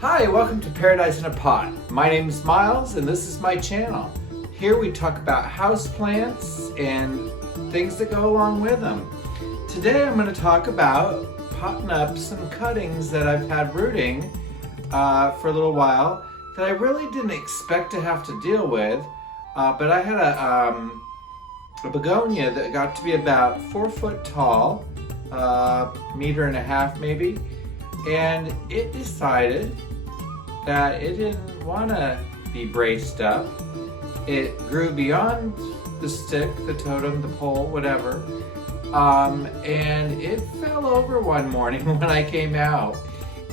Hi, welcome to Paradise in a Pot. My name is Miles and this is my channel. Here we talk about houseplants and things that go along with them. Today I'm going to talk about potting up some cuttings that I've had rooting for a little while that I really didn't expect to have to deal with, but I had a begonia that got to be about 4 foot tall, meter and a half maybe, and it decided that it didn't want to be braced up. It grew beyond the stick, the totem, the pole, whatever, and it fell over one morning when I came out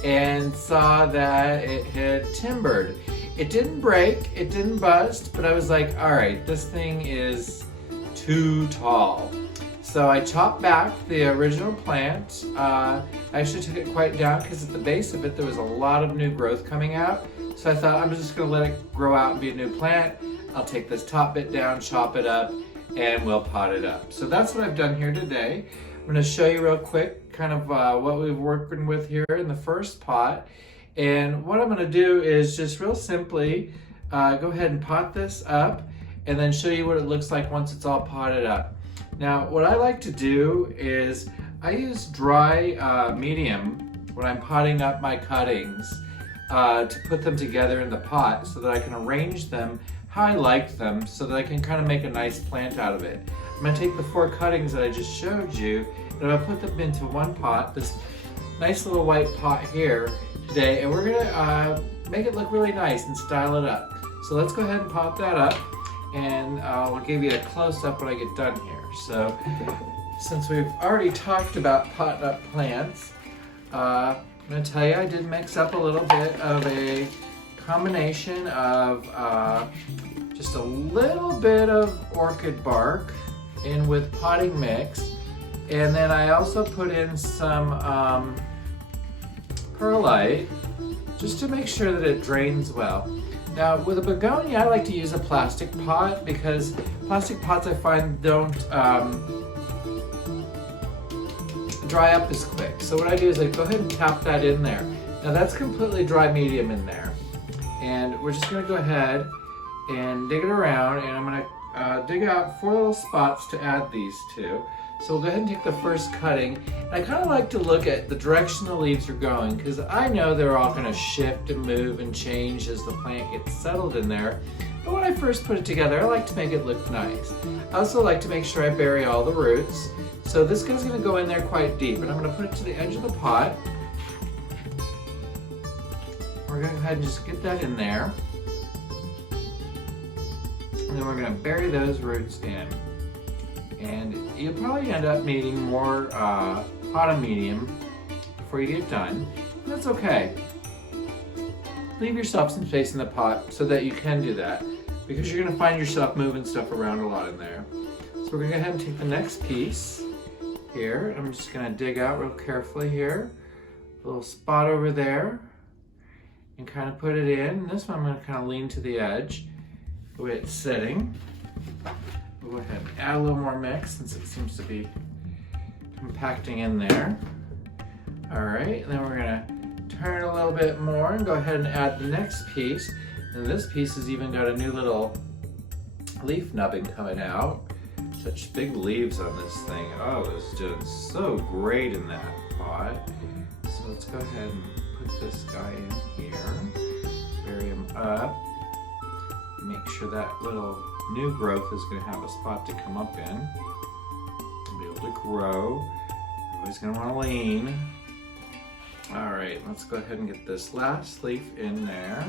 and saw that it had timbered. It didn't break, it didn't bust, but I was like, all right, this thing is too tall. So I chopped back the original plant. I actually took it quite down because at the base of it there was a lot of new growth coming out. So I thought I'm just going to let it grow out and be a new plant. I'll take this top bit down, chop it up, and we'll pot it up. So that's what I've done here today. I'm going to show you real quick kind of what we've working with here in the first pot. And what I'm going to do is just real simply go ahead and pot this up and then show you what it looks like once it's all potted up. Now, what I like to do is I use dry medium when I'm potting up my cuttings to put them together in the pot so that I can arrange them how I like them so that I can kind of make a nice plant out of it. I'm going to take the 4 cuttings that I just showed you and I'm going to put them into one pot, this nice little white pot here today, and we're going to make it look really nice and style it up. So let's go ahead and pot that up, and I'll give you a close-up when I get done here. So, since we've already talked about potting up plants, I'm going to tell you I did mix up a little bit of a combination of just a little bit of orchid bark in with potting mix, and then I also put in some perlite just to make sure that it drains well. Now with a begonia, I like to use a plastic pot because plastic pots I find don't dry up as quick. So what I do is I go ahead and tap that in there. Now that's completely dry medium in there. And we're just gonna go ahead and dig it around, and I'm gonna dig out 4 little spots to add these to. So we'll go ahead and take the first cutting. And I kind of like to look at the direction the leaves are going because I know they're all going to shift and move and change as the plant gets settled in there. But when I first put it together, I like to make it look nice. I also like to make sure I bury all the roots. So this guy's going to go in there quite deep, and I'm going to put it to the edge of the pot. We're going to go ahead and just get that in there. And then we're going to bury those roots in. And you'll probably end up needing more pot medium before you get done. And that's okay. Leave yourself some space in the pot so that you can do that, because you're going to find yourself moving stuff around a lot in there. So we're going to go ahead and take the next piece here. I'm just going to dig out real carefully here. A little spot over there. And kind of put it in. This one I'm going to kind of lean to the edge the way it's sitting. We'll go ahead and add a little more mix since it seems to be compacting in there. All right, and then we're gonna turn a little bit more and go ahead and add the next piece. And this piece has even got a new little leaf nubbing coming out. Such big leaves on this thing. Oh, it's doing so great in that pot. So let's go ahead and put this guy in here, bury him up, make sure that little new growth is going to have a spot to come up in and be able to grow. Everybody's going to want to lean. All right, let's go ahead and get this last leaf in there.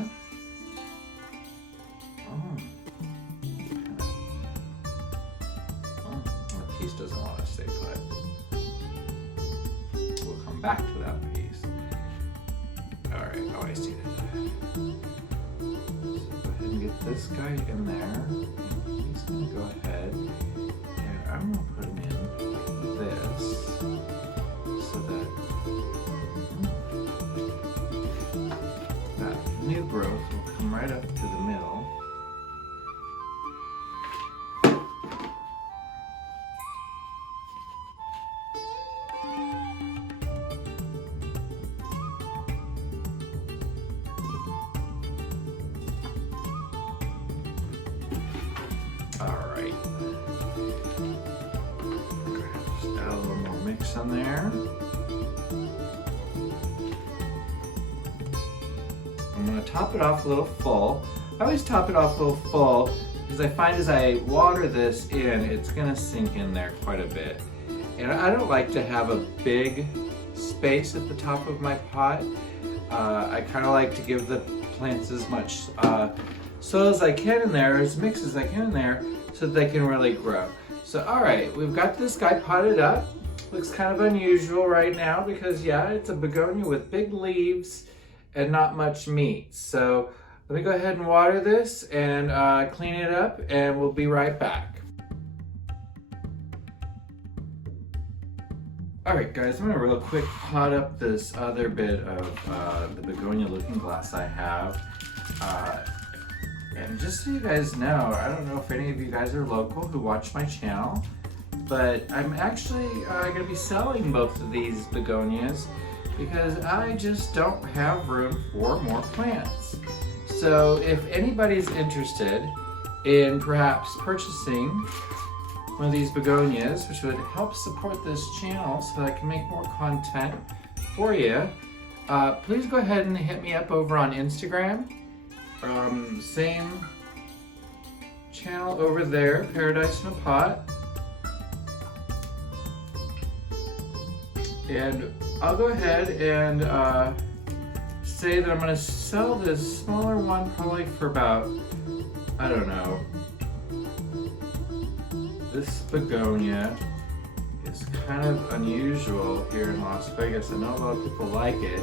That piece doesn't want to stay put. We'll come back to that piece. All right, oh, I see that. And get this guy in there. He's going to go ahead and I'm going to put him in this so that that new growth will come right up to the middle. All right. Just add a little more mix on there. I'm gonna top it off a little full. I always top it off a little full because I find as I water this in, it's gonna sink in there quite a bit. And I don't like to have a big space at the top of my pot. I kind of like to give the plants as much soil as I can in there, as mix as I can in there, so that they can really grow. So all right, we've got this guy potted up. Looks kind of unusual right now because yeah, it's a begonia with big leaves and not much meat. So let me go ahead and water this and clean it up, and we'll be right back. All right guys, I'm gonna real quick pot up this other bit of the begonia looking glass I have. And just so you guys know, I don't know if any of you guys are local who watch my channel, but I'm actually gonna be selling both of these begonias because I just don't have room for more plants. So if anybody's interested in perhaps purchasing one of these begonias, which would help support this channel so that I can make more content for you, please go ahead and hit me up over on Instagram. Same channel over there, Paradise in a Pot. And I'll go ahead and say that I'm going to sell this smaller one probably for about, I don't know, this begonia is kind of unusual here in Las Vegas. I know a lot of people like it.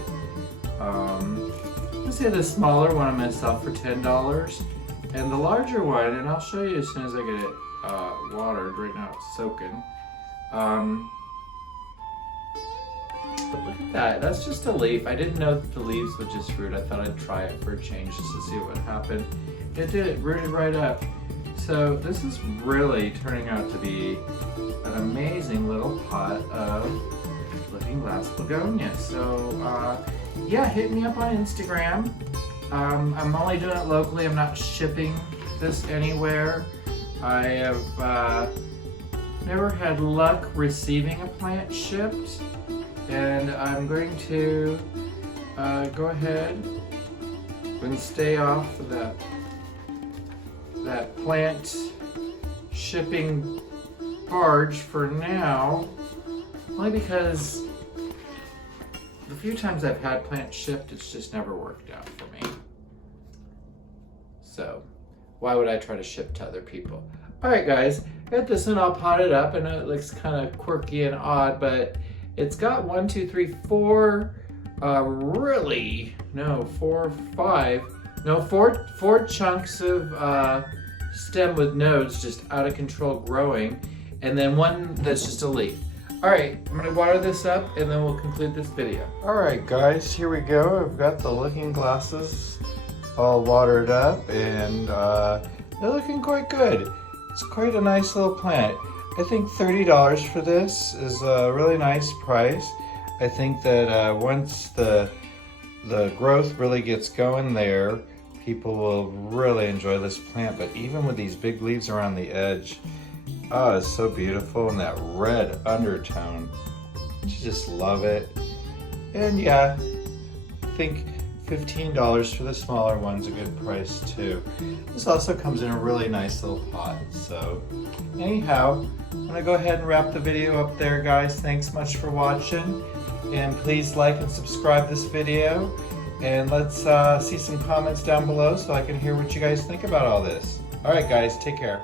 Let's say the smaller one I'm going to sell for $10, and the larger one, and I'll show you as soon as I get it watered. Right now it's soaking. But look at that, that's just a leaf. I didn't know that the leaves would just root. I thought I'd try it for a change just to see what would happen. It did, it rooted right up. So this is really turning out to be an amazing little pot of looking glass begonia. So yeah, hit me up on Instagram. I'm only doing it locally. I'm not shipping this anywhere. I have never had luck receiving a plant shipped, and I'm going to go ahead and stay off of that plant shipping barge for now, only because the few times I've had plants shipped, it's just never worked out for me. So why would I try to ship to other people? All right guys, got this one all potted up. I know it looks kind of quirky and odd, but it's got 4 chunks of stem with nodes just out of control growing, and then one that's just a leaf. All right, I'm gonna water this up and then we'll conclude this video. All right guys, here we go. I've got the looking glasses all watered up, and they're looking quite good. It's quite a nice little plant. I think $30 for this is a really nice price. I think that once the growth really gets going there, people will really enjoy this plant. But even with these big leaves around the edge, oh, it's so beautiful, and that red undertone, you just love it. And yeah, I think $15 for the smaller one's a good price too. This also comes in a really nice little pot. So anyhow, I'm gonna go ahead and wrap the video up there, guys. Thanks much for watching, and please like and subscribe this video, and let's see some comments down below so I can hear what you guys think about all this. All right guys, take care.